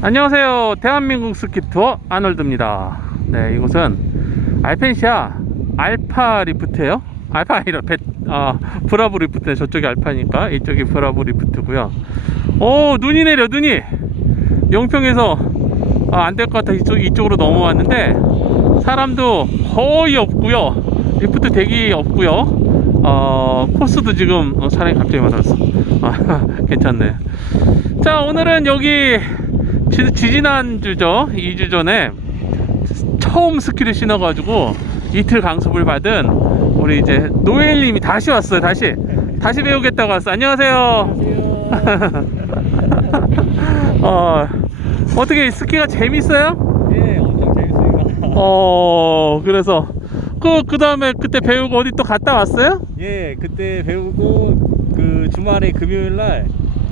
안녕하세요. 대한민국 스키 투어 아놀드입니다. 네, 이곳은 알펜시아 알파 리프트예요. 알파 아니라 베, 아, 브라보 리프트. 저쪽이 알파니까 이쪽이 브라보 리프트고요. 오, 눈이 내려, 눈이. 용평에서 아, 안될 것 같아 이쪽 이쪽으로 넘어왔는데 사람도 거의 없고요. 리프트 대기 없고요. 어, 코스도 지금 어, 사람이 갑자기 많았어. 아, 괜찮네. 자, 오늘은 여기 지, 지지난주죠. 2주 전에 처음 스키를 신어가지고 이틀 강습을 받은 우리 이제 노엘님이 다시 왔어요. 다시 다시 배우겠다고 왔어. 안녕하세요. 어, 어떻게 스키가 재밌어요? 예, 엄청 재밌습니다. 어, 그래서 그, 그 다음에 그때 배우고 어디 또 갔다 왔어요? 예, 그때 배우고 그 주말에 금요일 날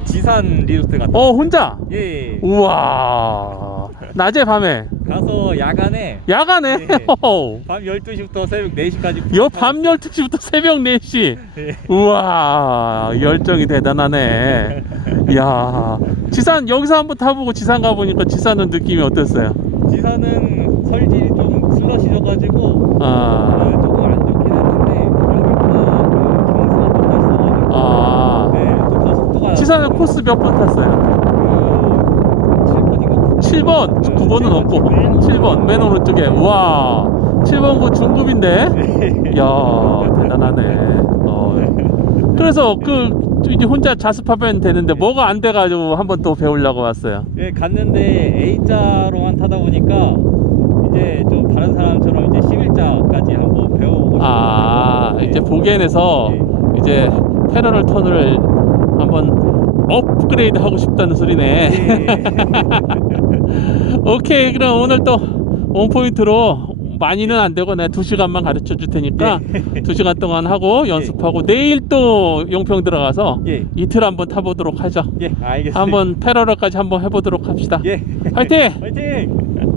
지산 리조트 갔다. 어, 혼자? 예, 우와. 낮에 밤에? 가서 야간에 야간에? 네. 밤 12시부터 새벽 4시까지. 여밤 12시부터 새벽 4시. 예. 우와, 열정이 대단하네. 이야. 지산, 여기서 한번 타보고 지산 가보니까 지산은 느낌이 어땠어요? 지산은 설질이 좀 슬러시져가지고 아, 어, 조금 안 좋긴 했는데 여기보다 그 경사가 좀 더 있어가지고 아. 네, 좀 지산은 코스 몇 번 탔어요? 그 7번인가? 7번, 9번은 없고, 7번, 맨 오른쪽에. 우와, 7번 그 중급인데? 이야, 대단하네. 어. 그래서 그, 이제 혼자 자습하면 되는데, 뭐가 안 돼가지고 한 번 또 배우려고 왔어요. 예, 갔는데 A자로만 타다 보니까 이제 좀 다른 사람처럼 이제 11자까지 한번 배워보고 아, 싶어가지고, 이제 예. 보겐에서 예. 이제 패러럴 턴을 한번 업그레이드 하고 싶다는 소리네. 예. 오케이, 그럼 오늘 또 원포인트로 많이는 안 되고 내가 두 시간만 가르쳐 줄 테니까 예. 두 시간 동안 하고 연습하고 내일 또 용평 들어가서 예. 이틀 한번 타보도록 하죠. 예, 알겠습니다. 한번 패러럴까지 한번 해보도록 합시다. 예. 화이팅! 화이팅!